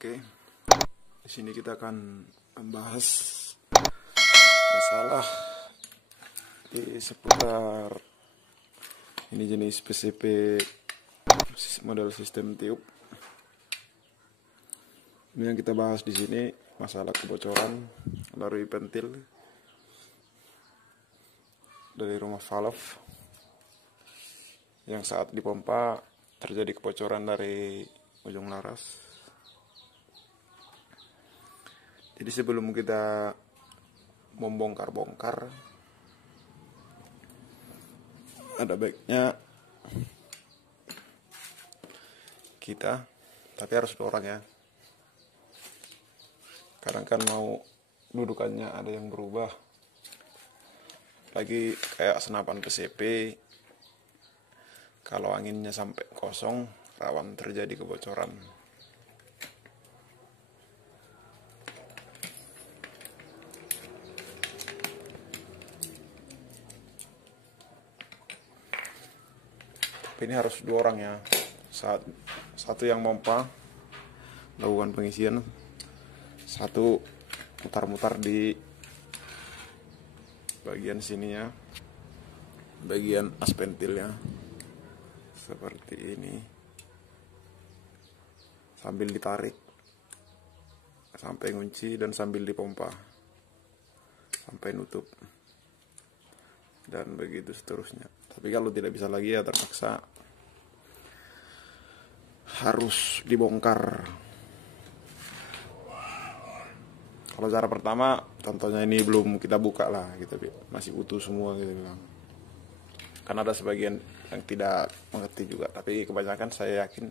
Oke, di sini kita akan membahas masalah di seputar ini jenis PCB model sistem tiup. Ini yang kita bahas di sini masalah kebocoran melalui pentil dari rumah valve yang saat dipompa terjadi kebocoran dari ujung laras. Jadi sebelum kita membongkar-bongkar, ada baiknya kita, tapi harus 2 orang ya. Kadang kan mau dudukannya ada yang berubah. Lagi kayak senapan PCB, kalau anginnya sampai kosong, rawan terjadi kebocoran. Ini harus 2 orang ya. Satu yang pompa lakukan pengisian, satu mutar-mutar di bagian sininya, bagian as pentilnya seperti ini, sambil ditarik sampai ngunci dan sambil dipompa sampai nutup, dan begitu seterusnya. Tapi kalau tidak bisa lagi ya terpaksa harus dibongkar. Kalau cara pertama, contohnya ini belum kita buka lah, gitu, masih utuh semua gitu bilang. Karena ada sebagian yang tidak mengerti juga, tapi kebanyakan saya yakin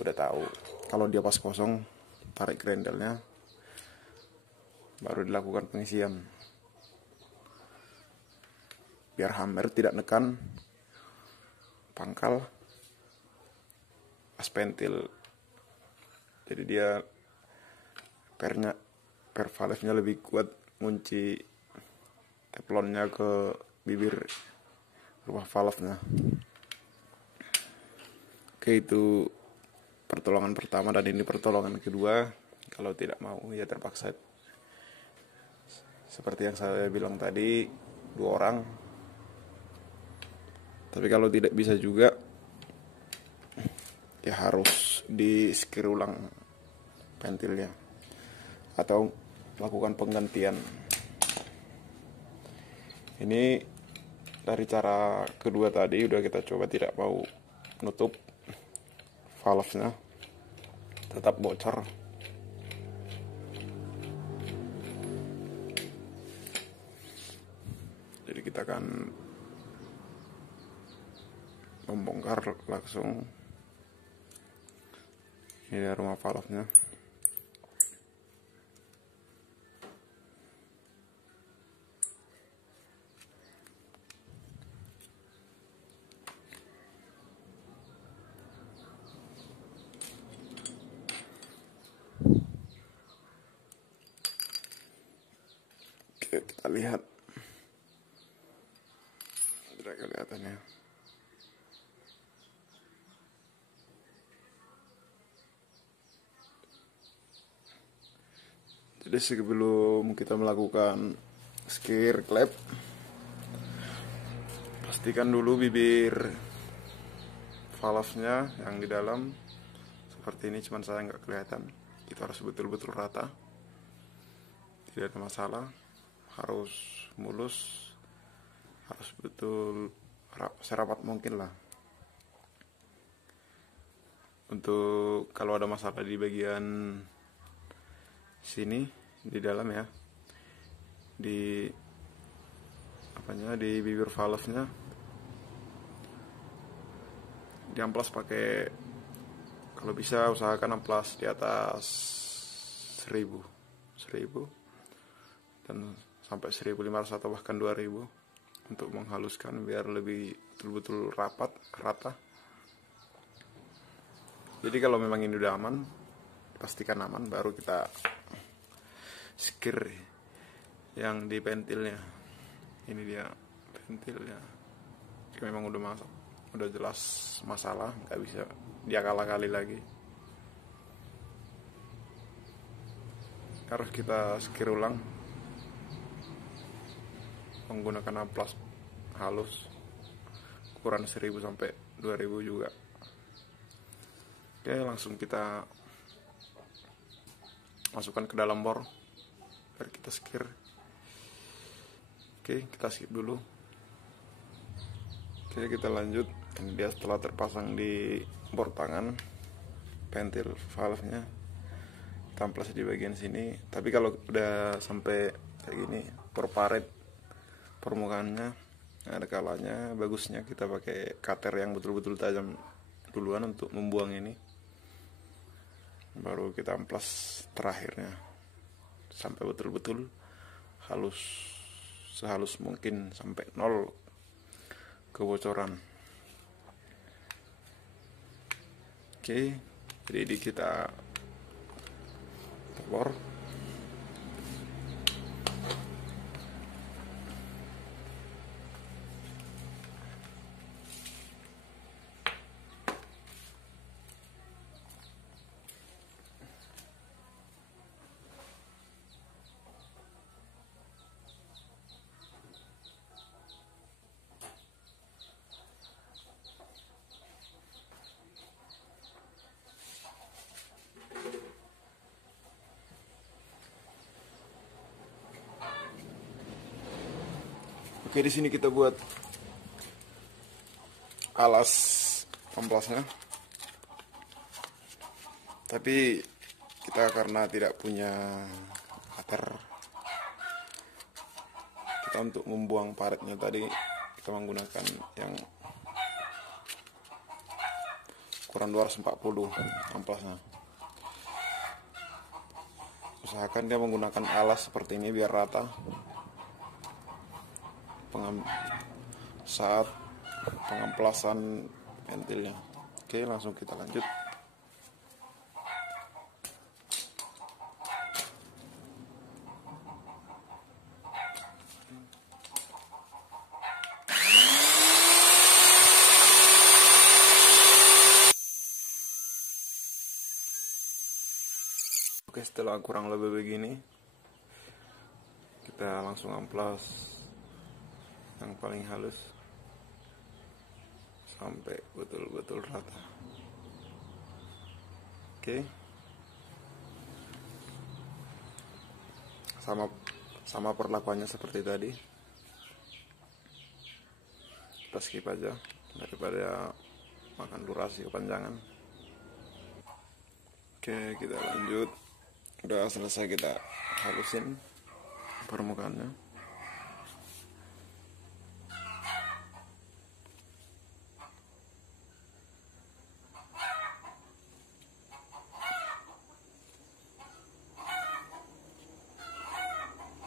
udah tahu. Kalau dia pas kosong, tarik grendelnya, baru dilakukan pengisian. Biar hammer tidak nekan pangkal as pentil, jadi dia per valve-nya lebih kuat ngunci teflonnya ke bibir rumah valve-nya. Oke, itu pertolongan pertama, dan ini pertolongan kedua. Kalau tidak mau ya terpaksa seperti yang saya bilang tadi, 2 orang. Tapi kalau tidak bisa juga, ya harus di-skir ulang pentilnya atau lakukan penggantian. Ini dari cara kedua tadi udah kita coba, tidak mau nutup valve-nya, tetap bocor. Jadi kita akan membongkar langsung. Ini dari rumah valve-nya. Oke, kita lihat. Tidak kelihatan ya. Jadi sebelum kita melakukan skir klep, pastikan dulu bibir valve-nya yang di dalam seperti ini. Cuman saya nggak kelihatan. Itu harus betul-betul rata, tidak ada masalah, harus mulus, harus betul serapat mungkin lah. Untuk kalau ada masalah di bagian sini di dalam ya, di bibir valve-nya, diamplas pakai, kalau bisa usahakan amplas di atas 1000 dan sampai 1500 atau bahkan 2000 untuk menghaluskan biar lebih betul-betul rata. Jadi kalau memang ini udah aman, pastikan aman, baru kita skir yang di pentilnya. Ini dia pentilnya. Memang udah masuk, udah jelas masalah, nggak bisa dia kalah kali lagi. harus kita skir ulang menggunakan amplas halus ukuran 1000 sampai 2000 juga. Oke, langsung kita masukkan ke dalam bor biar kita skir. Oke, kita skip dulu. Oke, kita lanjut. Ini dia setelah terpasang di bor tangan, pentil valve-nya kita amplas di bagian sini. Tapi kalau udah sampai kayak gini perparet permukaannya, ada kalanya bagusnya kita pakai cutter yang betul-betul tajam duluan untuk membuang ini, baru kita amplas terakhirnya sampai betul-betul halus, sehalus mungkin sampai 0 kebocoran. Oke, jadi ini kita bor. Oke, di sini kita buat alas amplasnya. Tapi kita karena tidak punya cutter, kita untuk membuang paretnya tadi kita menggunakan yang ukuran 240 amplasnya. Usahakan dia menggunakan alas seperti ini biar rata saat pengamplasan ventilnya. Oke, langsung kita lanjut. Oke, setelah kurang lebih begini, kita langsung amplas yang paling halus sampai betul-betul rata. Oke, sama perlakuannya seperti tadi. Kita skip aja daripada makan durasi kepanjangan. Oke, kita lanjut. Udah selesai kita halusin permukaannya.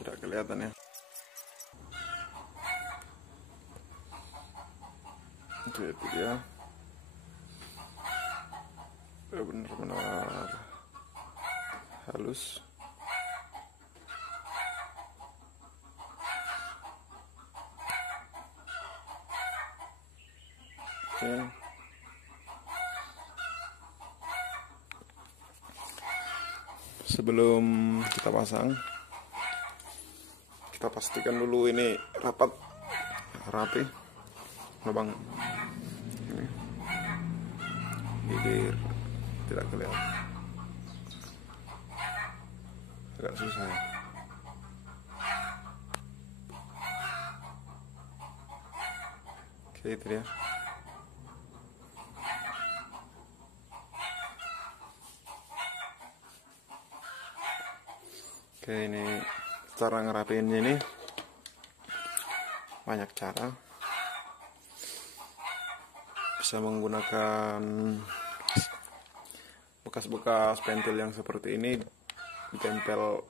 Tidak kelihatan ya. Itu dia. Benar-benar halus. Oke. Sebelum kita pasang, kita pastikan dulu ini rapi lubang ini, bibir tidak kelihatan, agak susah ya. Oke, itu dia. Oke, ini cara ngerapiin ini banyak cara. Bisa menggunakan bekas-bekas pentil yang seperti ini, ditempel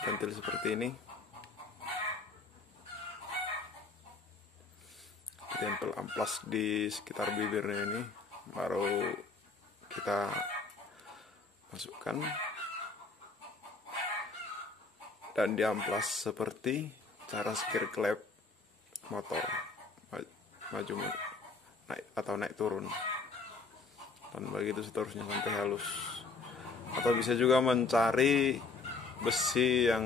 pentil seperti ini, ditempel amplas di sekitar bibirnya ini, baru kita masukkan dan diamplas seperti cara skir klep motor, maju naik atau naik turun, dan begitu seterusnya sampai halus. atau bisa juga mencari besi yang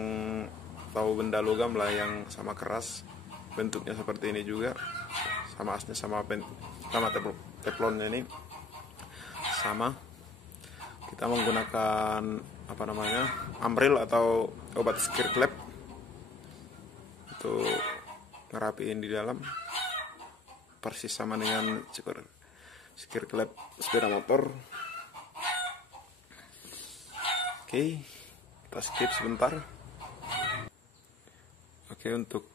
tahu benda logam lah yang sama keras, bentuknya seperti ini juga, sama asnya sama teflonnya ini sama. Kita menggunakan apa namanya, Amril atau obat skir klep untuk ngerapiin di dalam, persis sama dengan skir klep sepeda motor. Oke, kita skip sebentar. Oke, untuk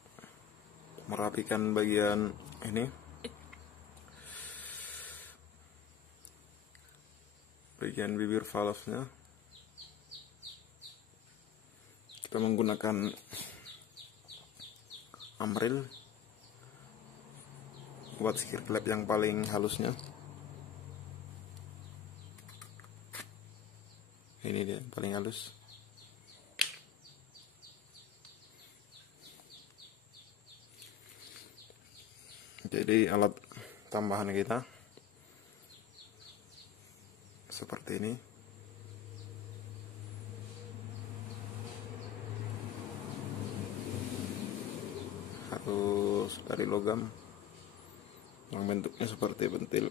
merapikan bagian ini, bagian bibir valve-nya, kita menggunakan Amril, buat skir klep yang paling halusnya. Ini dia paling halus. Jadi alat tambahan kita seperti ini. Harus dari logam yang bentuknya seperti pentil.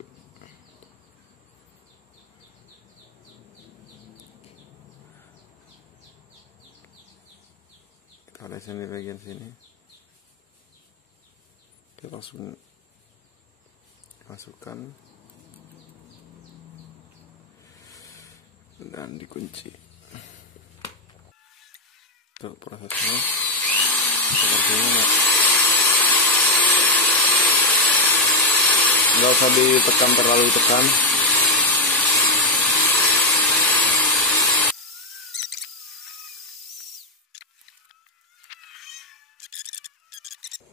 Kita olesin di bagian sini. Kita langsung masukkan dan dikunci. Untuk prosesnya seperti ini. Nggak usah ditekan terlalu tekan.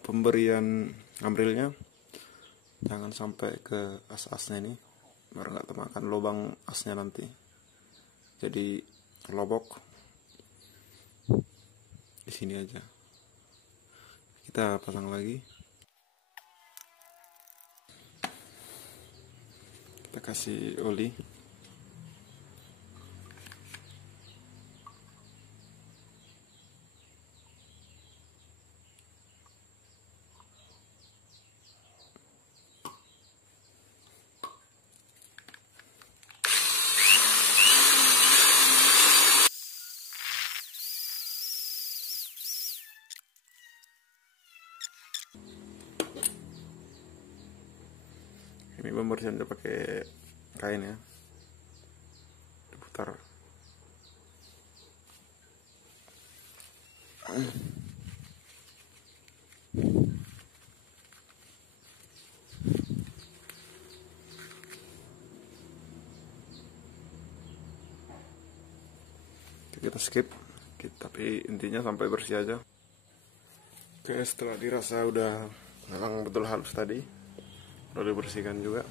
Pemberian Amrilnya jangan sampai ke as-asnya ini, biar nggak termakan lubang asnya nanti, jadi lobok di sini aja. Kita pasang lagi, kita kasih oli. Ini pembersihannya pakai kain ya, diputar. Kita skip, tapi intinya sampai bersih aja. Oke, setelah dirasa udah memang betul halus tadi, udah dibersihkan juga.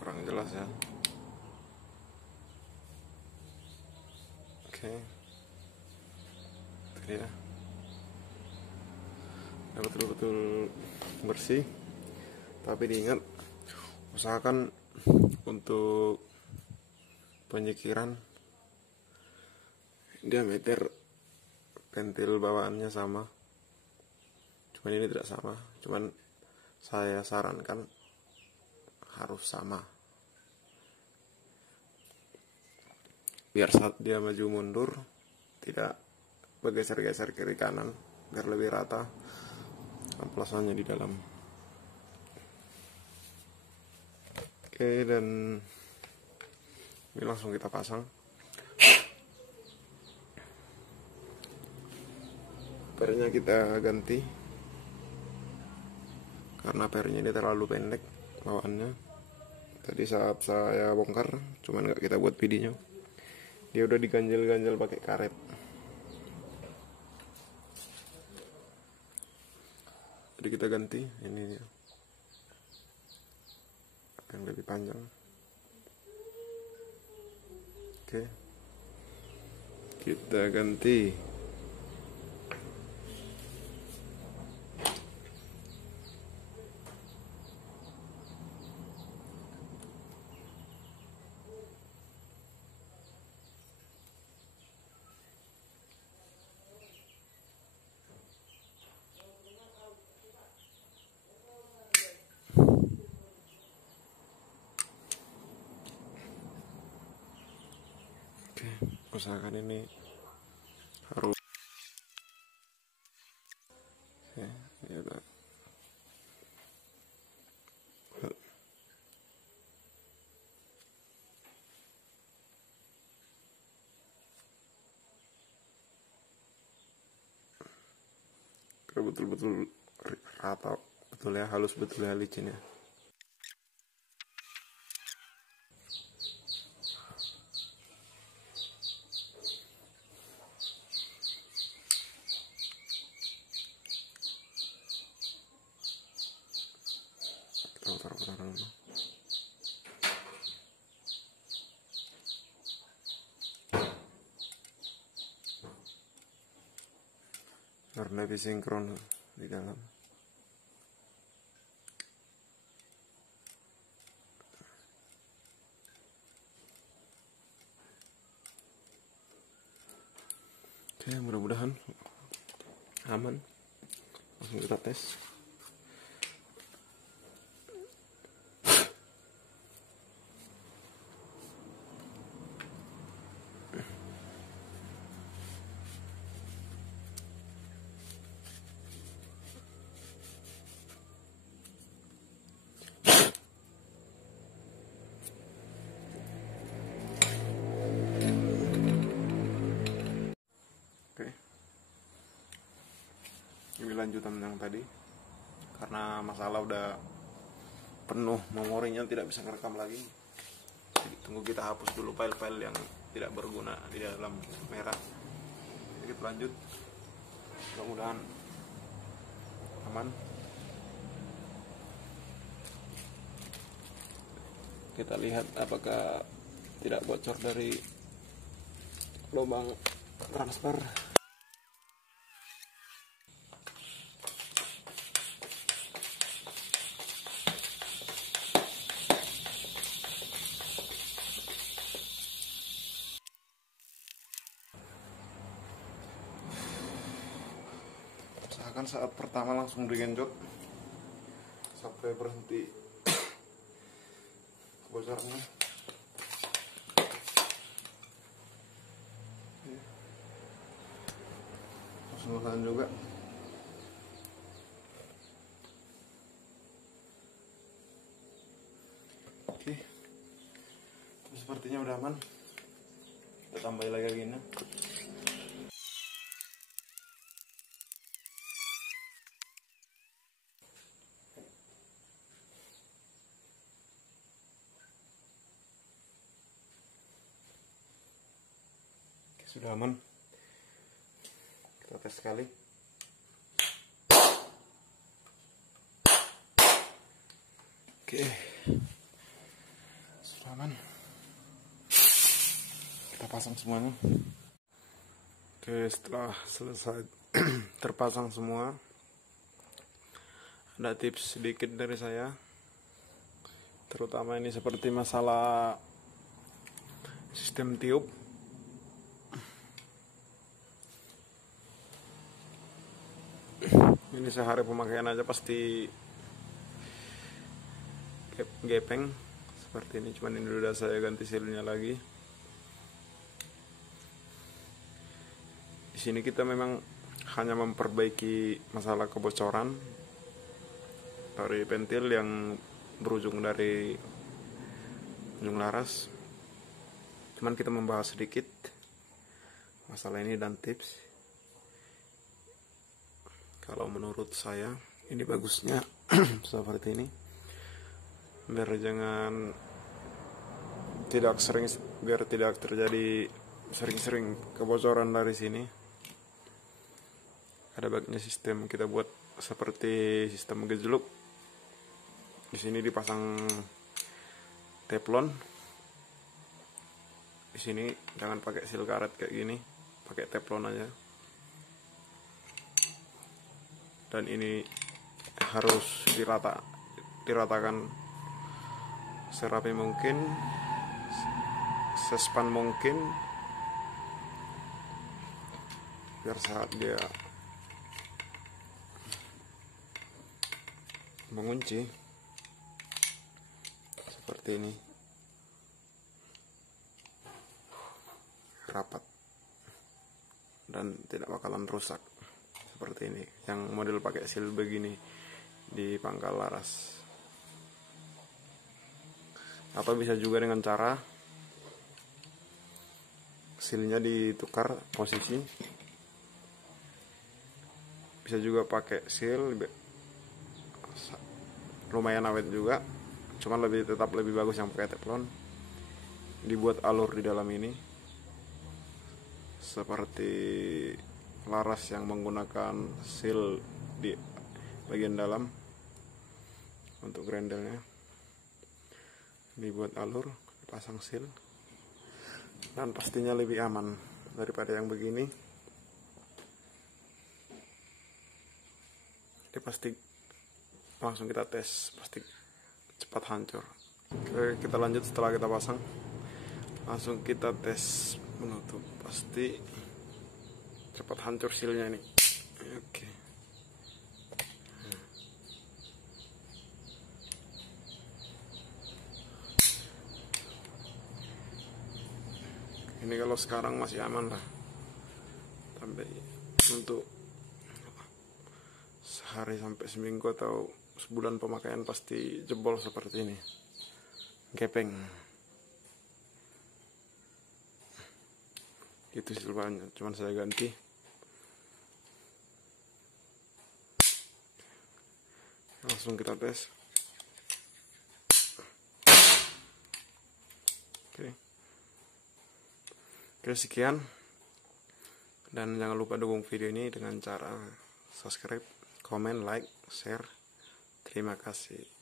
Kurang jelas ya. Oke, itu dia. Udah betul-betul bersih. Tapi diingat, usahakan untuk penyikiran diameter pentil bawaannya sama. Cuman ini tidak sama. Cuman saya sarankan harus sama, biar saat dia maju mundur tidak bergeser-geser kiri kanan, biar lebih rata amplasannya di dalam. Oke, dan ini langsung kita pasang. Pernya kita ganti karena pernya ini terlalu pendek bawaannya. Tadi saat saya bongkar, cuman nggak kita buat videonya, dia udah diganjel-ganjel pakai karet. Jadi kita ganti ini dia, yang lebih panjang. Oke, kita ganti. Oke, usahakan ini harus ya, ya, betul-betul rata, betul ya, halus betul ya licinnya. Kita putar dulu. Karena lebih sinkron di dalam. Oke, mudah-mudahan aman. Langsung kita tes. Oke, ini lanjutan yang tadi. Karena masalah udah penuh memorinya, tidak bisa ngerekam lagi. Jadi tunggu kita hapus dulu file-file yang tidak berguna di dalam kamera. Jadi kita lanjut. Mudah-mudahan aman. Kita lihat apakah tidak bocor dari lubang transfer. Usahakan saat pertama langsung digenjot sampai berhenti kebocorannya. Langsung juga. Oke, sepertinya udah aman. Kita tambahin lagi gini. Sudah aman. Kita tes sekali. Oke, sudah aman. Kita pasang semuanya. Oke, setelah selesai terpasang semua, ada tips sedikit dari saya. Terutama ini seperti masalah sistem tiup. Ini sehari pemakaian aja pasti gepeng seperti ini. Cuman ini udah saya ganti sealnya lagi. Di sini kita memang hanya memperbaiki masalah kebocoran dari pentil yang berujung dari ujung laras. Cuman kita membahas sedikit masalah ini dan tips. Kalau menurut saya ini bagusnya seperti ini, biar tidak terjadi sering-sering kebocoran dari sini. Ada baiknya sistem kita buat seperti sistem gejluk. Di sini dipasang teflon. Di sini jangan pakai seal karet kayak gini. pakai teflon aja. Dan ini harus diratakan serapi mungkin, sespan mungkin, biar saat dia mengunci seperti ini rapat dan tidak bakalan rusak seperti ini. Yang model pakai seal begini di pangkal laras. Atau bisa juga dengan cara sealnya ditukar posisi. Bisa juga pakai seal, lumayan awet juga, cuman tetap lebih bagus yang pakai teflon. Dibuat alur di dalam ini seperti laras yang menggunakan seal di bagian dalam. Untuk grendelnya dibuat alur, dipasang seal, dan pastinya lebih aman daripada yang begini. Ini pasti langsung kita tes, pasti cepat hancur. Oke, kita lanjut setelah kita pasang. Langsung kita tes menutup, pasti cepat hancur sealnya ini. Oke. Ini kalau sekarang masih aman lah, tapi untuk sehari sampai seminggu atau sebulan pemakaian pasti jebol seperti ini, gepeng. Itu silbanya, cuman saya ganti. Langsung kita tes. Oke, sekian. Dan jangan lupa dukung video ini dengan cara subscribe, komen, like, share. Terima kasih.